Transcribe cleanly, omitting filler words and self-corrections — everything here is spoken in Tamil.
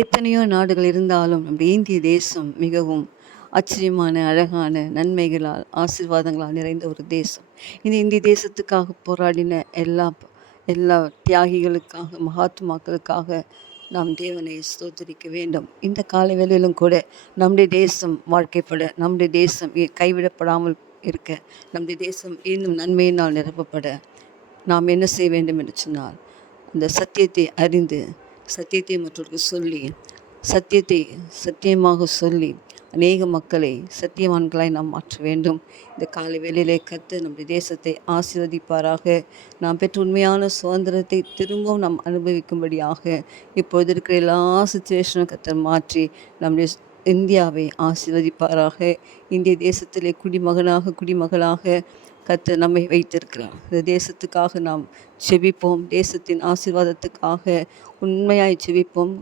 எத்தனையோ நாடுகள் இருந்தாலும் நம்முடைய இந்திய தேசம் மிகவும் ஆச்சரியமான, அழகான, நன்மைகளால், ஆசீர்வாதங்களால் நிறைந்த ஒரு தேசம். இந்த இந்திய தேசத்துக்காக போராடின எல்லா தியாகிகளுக்காக, மகாத்மாக்களுக்காக நாம் தேவனை ஸ்தோத்திரிக்க வேண்டும். இந்த காலை வேளையிலும் கூட நம்முடைய தேசம் வாழ்க்கைப்பட, நம்முடைய தேசம் கைவிடப்படாமல் இருக்க, நம்முடைய தேசம் இன்னும் நன்மையினால் நிரப்பப்பட நாம் என்ன செய்ய வேண்டும் என்று சொன்னால், அந்த சத்தியத்தை அறிந்து, சத்தியத்தை மற்றவர்களுக்கு சொல்லி, சத்தியத்தை சத்தியமாக சொல்லி அநேக மக்களை சத்தியவான்களாய் நாம் மாற்ற வேண்டும். இந்த காலை வேளையிலே கர்த்தர் நம்முடைய தேசத்தை ஆசீர்வதிப்பாராக. நாம் பெற்ற உண்மையான சுதந்திரத்தை திரும்பவும் நாம் அனுபவிக்கும்படியாக இப்பொழுது இருக்கிற எல்லா சுச்சுவேஷனும் கர்த்தர் மாற்றி நம்முடைய இந்தியாவை ஆசீர்வதிப்பாராக. இந்திய தேசத்திலே குடிமகளாக கர்த்தர் நம்மை வைத்திருக்கிறார். இந்த தேசத்துக்காக நாம் செபிப்போம். தேசத்தின் ஆசீர்வாதத்துக்காக உண்மையாய் செபிப்போம்.